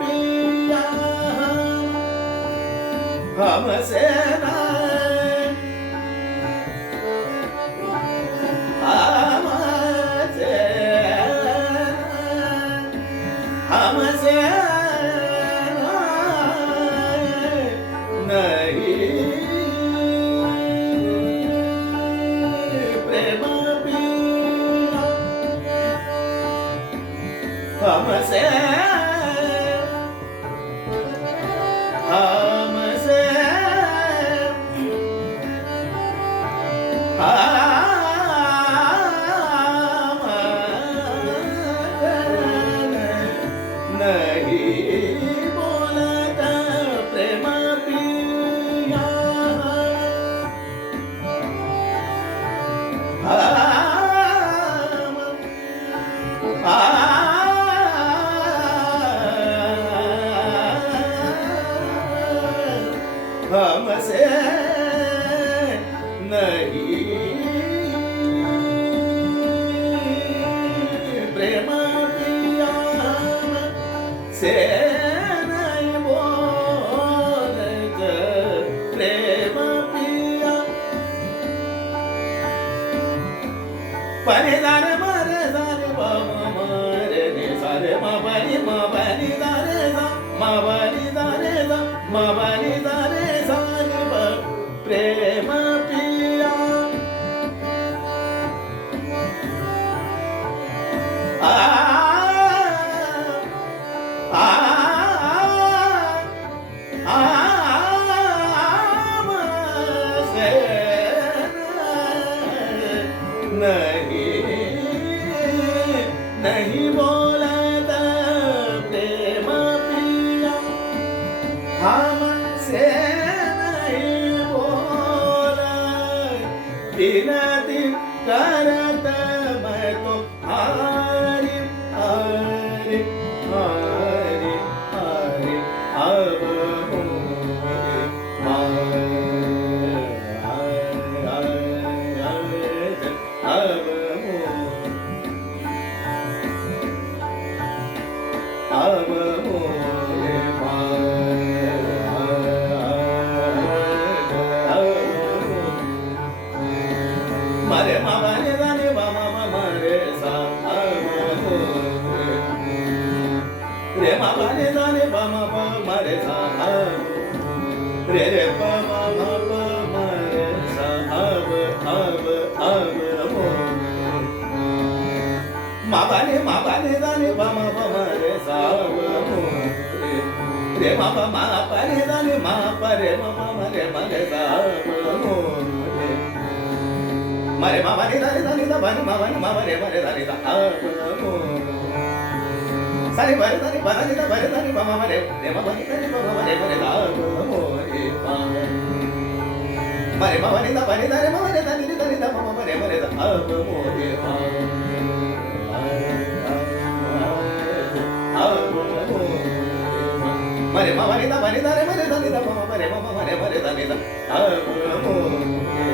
पिया हमसे हमसे नहीं प्रेम पिया हमसे हमसे नहीं बोलता प्रेम पिया हमसे नहीं प्रेम पिया से नहीं बोलता प्रेम पिया परिदान मरे सारे मरे ने सारे मबनी दारे सा मबनी दारे सा मबनी दारे सारे प्रेम पिया आ आ हमसे नहीं बोलता प्रेम पिया हमसे नहीं बोला दिन दिन करत मैं तो हारी हारी हारी हारी अब मुझे अब अब मोरे मरे मामा ने जाने मामा मरे सा अब मोरे रे मामा ने जाने मामा मरे सा रे रे मामा मरे सा अब मामा ने जाने मामा मरे सा रे मामा ने जाने मामा रे मामा मरे मरे सा मरे मामा ने जाने जाने दा बनी मामा ने मामा रे मरे जाने दा सारे भरे जाने बना दा भरे जाने मामा मरे रे मामा ने जाने मामा मरे मरे दा मोरे मरे मामा ने दा बनी दा रे मामा ने जाने दा मामा मरे मरे दा अब मोरे मरे मामा ने दा बनी दा रे मरे जाने दा मामा मरे मरे जाने दा अब मोरे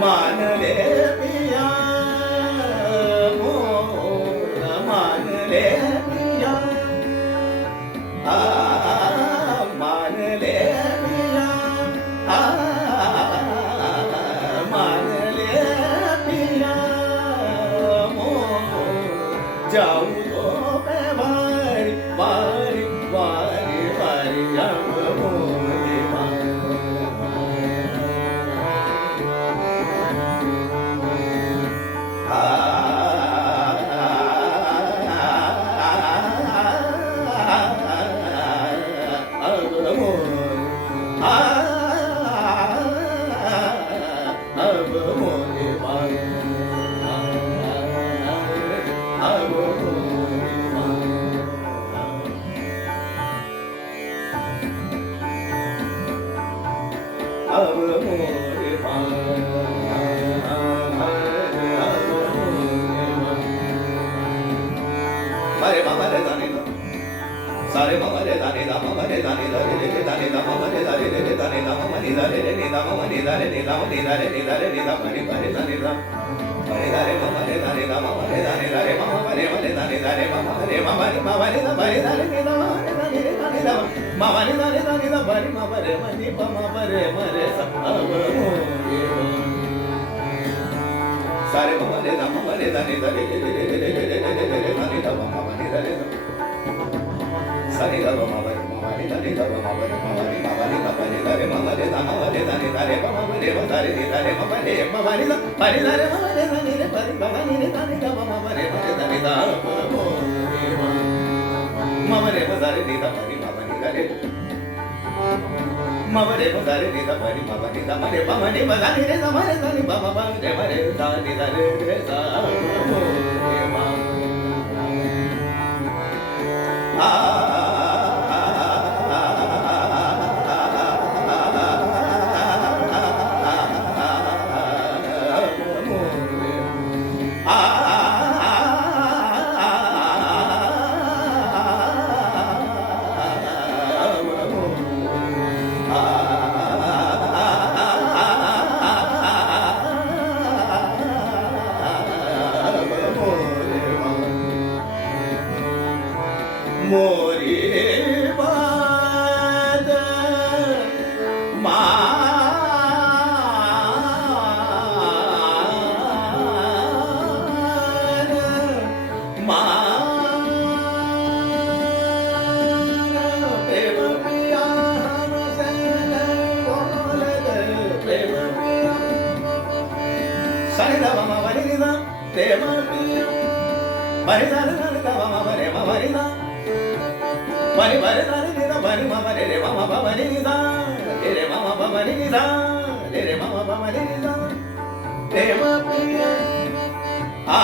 मान ले पिया मोरा मान ले पिया मान ले अब मोरे मरे मरे दाने दा सारे मरे दाने दा मरे दाने दा रे रे दाने दा मरे दाने रे दाने दा मरे दाने रे दा मरे दाने रे दा मरे दाने रे दा रे दा मरे मरे दाने दा मरे दाने मरे दाने दा मरे दाने दा रे मरे मरे दाने दा रे मरे मरे मरे दा मरे दाने रे दा मरे दाने रे दाने दा मरे दाने दाने दा मरे मरे मरे मरे मरे सब सारे मरे दा मरे दाने दा रे रे रे रे रे रे दाने दा मरे दा रे सारे गा मा रे दाने दा मा रे दा मरे दा रे मरे दा मरे दाने दा रे मरे दा रे दा रे मरे मरे दा मरे दा रे मरे दाने रे मरे दाने रे दाने दा मरे मरे दाने दा मरे दा रे दा मरे मरे दा रे मरे दा रे दा मरे मरे दा मरे मरे दाने रे दा मरे दाने मरे मरे दाने दा रे दा मोरी बात मान प्रेम पिया हमसे बोलत प्रेम पिया सरे दा मा मरे दा प्रेम पिया मरे दा दा मा मरे मरे दा मरे मरे दाने रे दा मरे मरे रे मा मरे दा रे मा मरे दा रे मा मरे दा प्रेम पिया आ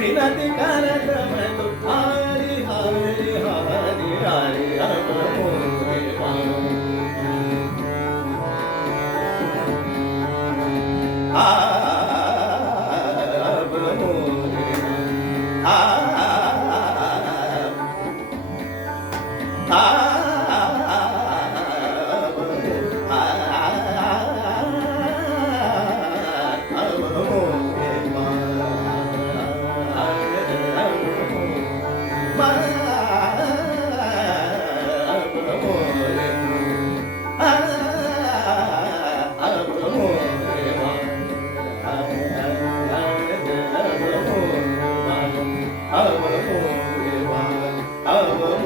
विनती करत मैं तो हरि हरि हरि हरि अब मोरे अब मोरे अब